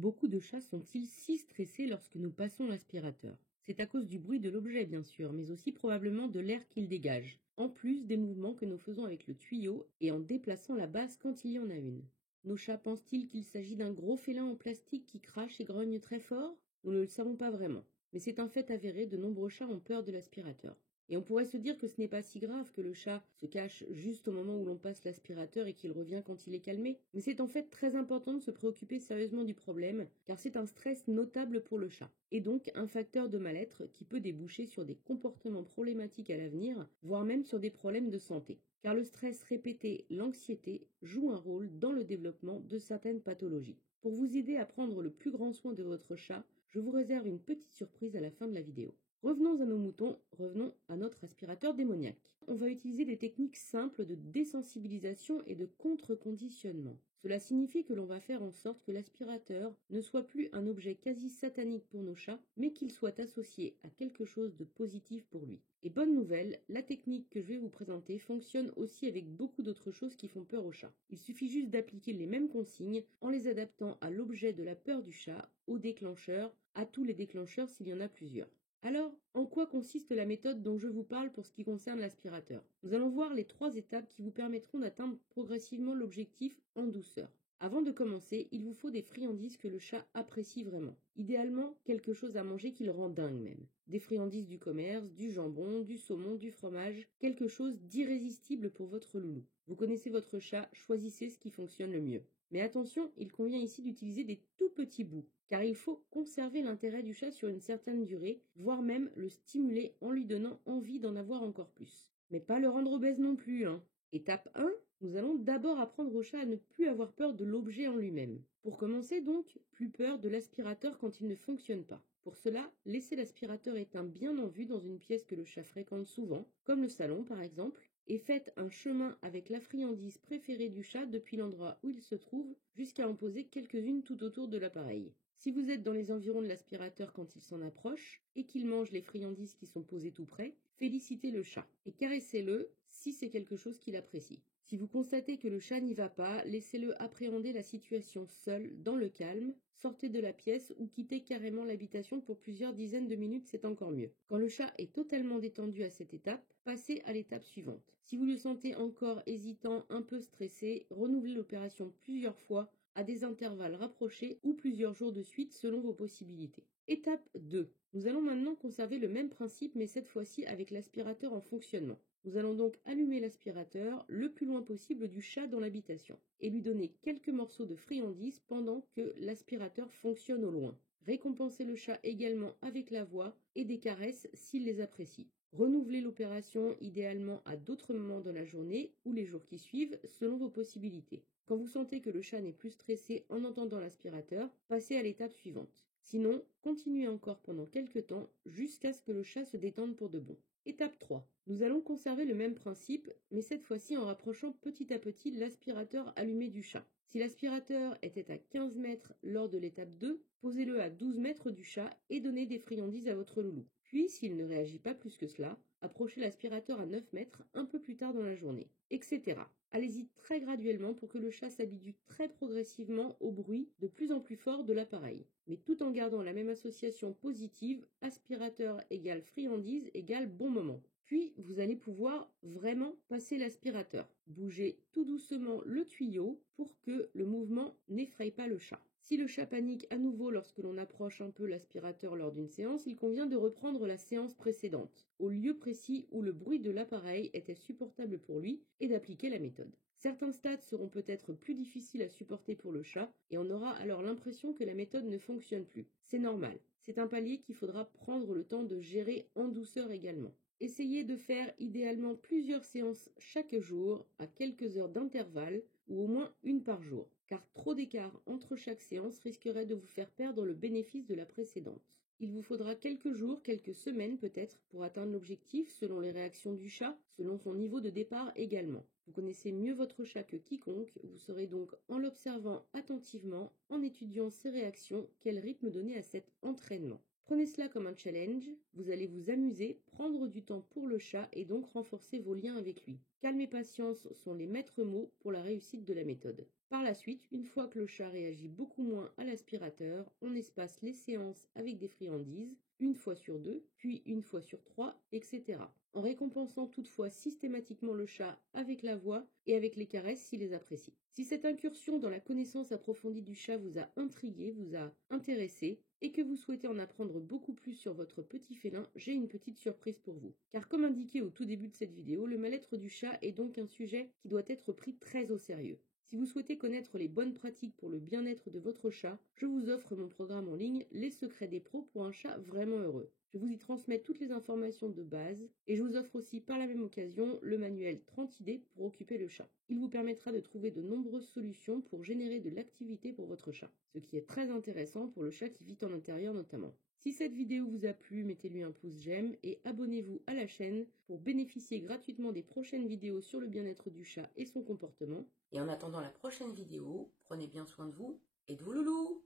beaucoup de chats sont-ils si stressés lorsque nous passons l'aspirateur? C'est à cause du bruit de l'objet, bien sûr, mais aussi probablement de l'air qu'il dégage, en plus des mouvements que nous faisons avec le tuyau et en déplaçant la base quand il y en a une. Nos chats pensent-ils qu'il s'agit d'un gros félin en plastique qui crache et grogne très fort? Nous ne le savons pas vraiment, mais c'est un fait avéré, de nombreux chats ont peur de l'aspirateur. Et on pourrait se dire que ce n'est pas si grave, que le chat se cache juste au moment où l'on passe l'aspirateur et qu'il revient quand il est calmé. Mais c'est en fait très important de se préoccuper sérieusement du problème, car c'est un stress notable pour le chat. Et donc un facteur de mal-être qui peut déboucher sur des comportements problématiques à l'avenir, voire même sur des problèmes de santé. Car le stress répété, l'anxiété, jouent un rôle dans le développement de certaines pathologies. Pour vous aider à prendre le plus grand soin de votre chat, je vous réserve une petite surprise à la fin de la vidéo. Revenons à nos moutons, revenons à notre aspirateur démoniaque. On va utiliser des techniques simples de désensibilisation et de contre-conditionnement. Cela signifie que l'on va faire en sorte que l'aspirateur ne soit plus un objet quasi satanique pour nos chats, mais qu'il soit associé à quelque chose de positif pour lui. Et bonne nouvelle, la technique que je vais vous présenter fonctionne aussi avec beaucoup d'autres choses qui font peur aux chats. Il suffit juste d'appliquer les mêmes consignes en les adaptant à l'objet de la peur du chat, au déclencheur, à tous les déclencheurs s'il y en a plusieurs. Alors, en quoi consiste la méthode dont je vous parle pour ce qui concerne l'aspirateur? Nous allons voir les 3 étapes qui vous permettront d'atteindre progressivement l'objectif en douceur. Avant de commencer, il vous faut des friandises que le chat apprécie vraiment. Idéalement, quelque chose à manger qui le rend dingue même. Des friandises du commerce, du jambon, du saumon, du fromage, quelque chose d'irrésistible pour votre loulou. Vous connaissez votre chat, choisissez ce qui fonctionne le mieux. Mais attention, il convient ici d'utiliser des tout petits bouts, car il faut conserver l'intérêt du chat sur une certaine durée, voire même le stimuler en lui donnant envie d'en avoir encore plus. Mais pas le rendre obèse non plus, hein. Étape 1, nous allons d'abord apprendre au chat à ne plus avoir peur de l'objet en lui-même. Pour commencer donc, plus peur de l'aspirateur quand il ne fonctionne pas. Pour cela, laissez l'aspirateur éteint bien en vue dans une pièce que le chat fréquente souvent, comme le salon par exemple, et faites un chemin avec la friandise préférée du chat depuis l'endroit où il se trouve jusqu'à en poser quelques-unes tout autour de l'appareil. Si vous êtes dans les environs de l'aspirateur quand il s'en approche et qu'il mange les friandises qui sont posées tout près, félicitez le chat et caressez-le si c'est quelque chose qu'il apprécie. Si vous constatez que le chat n'y va pas, laissez-le appréhender la situation seul, dans le calme, sortez de la pièce ou quittez carrément l'habitation pour plusieurs dizaines de minutes, c'est encore mieux. Quand le chat est totalement détendu à cette étape, passez à l'étape suivante. Si vous le sentez encore hésitant, un peu stressé, renouvelez l'opération plusieurs fois à des intervalles rapprochés ou plusieurs jours de suite selon vos possibilités. Étape 2. Nous allons maintenant conserver le même principe mais cette fois-ci avec l'aspirateur en fonctionnement. Nous allons donc allumer l'aspirateur le plus loin possible du chat dans l'habitation et lui donner quelques morceaux de friandises pendant que l'aspirateur fonctionne au loin. Récompensez le chat également avec la voix et des caresses s'il les apprécie. Renouvelez l'opération idéalement à d'autres moments dans la journée ou les jours qui suivent selon vos possibilités. Quand vous sentez que le chat n'est plus stressé en entendant l'aspirateur, passez à l'étape suivante. Sinon, continuez encore pendant quelques temps jusqu'à ce que le chat se détende pour de bon. Étape 3. Nous allons conserver le même principe, mais cette fois-ci en rapprochant petit à petit l'aspirateur allumé du chat. Si l'aspirateur était à 15 mètres lors de l'étape 2, posez-le à 12 mètres du chat et donnez des friandises à votre loulou. Puis, s'il ne réagit pas plus que cela, approchez l'aspirateur à 9 mètres un peu plus tard dans la journée, etc. Allez-y très graduellement pour que le chat s'habitue très progressivement au bruit de plus en plus fort de l'appareil, mais tout en gardant la même association positive, aspirateur égale friandise égale bon moment. Puis, vous allez pouvoir vraiment passer l'aspirateur. Bougez tout doucement le tuyau pour que le mouvement n'effraie pas le chat. Si le chat panique à nouveau lorsque l'on approche un peu l'aspirateur lors d'une séance, il convient de reprendre la séance précédente, au lieu précis où le bruit de l'appareil était supportable pour lui, et d'appliquer la méthode. Certains stades seront peut-être plus difficiles à supporter pour le chat, et on aura alors l'impression que la méthode ne fonctionne plus. C'est normal, c'est un palier qu'il faudra prendre le temps de gérer en douceur également. Essayez de faire idéalement plusieurs séances chaque jour, à quelques heures d'intervalle, ou au moins une par jour, car trop d'écart entre chaque séance risquerait de vous faire perdre le bénéfice de la précédente. Il vous faudra quelques jours, quelques semaines peut-être, pour atteindre l'objectif selon les réactions du chat, selon son niveau de départ également. Vous connaissez mieux votre chat que quiconque, vous saurez donc en l'observant attentivement, en étudiant ses réactions, quel rythme donner à cet entraînement. Prenez cela comme un challenge, vous allez vous amuser, prendre du temps pour le chat et donc renforcer vos liens avec lui. Calme et patience sont les maîtres mots pour la réussite de la méthode. Par la suite, une fois que le chat réagit beaucoup moins à l'aspirateur, on espace les séances avec des friandises, une fois sur 2, puis une fois sur 3, etc. En récompensant toutefois systématiquement le chat avec la voix et avec les caresses s'il les apprécie. Si cette incursion dans la connaissance approfondie du chat vous a intrigué, vous a intéressé, et que vous souhaitez en apprendre beaucoup plus sur votre petit félin, j'ai une petite surprise pour vous. Car comme indiqué au tout début de cette vidéo, le mal-être du chat est donc un sujet qui doit être pris très au sérieux. Si vous souhaitez connaître les bonnes pratiques pour le bien-être de votre chat, je vous offre mon programme en ligne Les secrets des pros pour un chat vraiment heureux. Je vous y transmets toutes les informations de base et je vous offre aussi par la même occasion le manuel 30 idées pour occuper le chat. Il vous permettra de trouver de nombreuses solutions pour générer de l'activité pour votre chat, ce qui est très intéressant pour le chat qui vit en intérieur notamment. Si cette vidéo vous a plu, mettez-lui un pouce j'aime et abonnez-vous à la chaîne pour bénéficier gratuitement des prochaines vidéos sur le bien-être du chat et son comportement. Et en attendant la prochaine vidéo, prenez bien soin de vous et de vos loulous!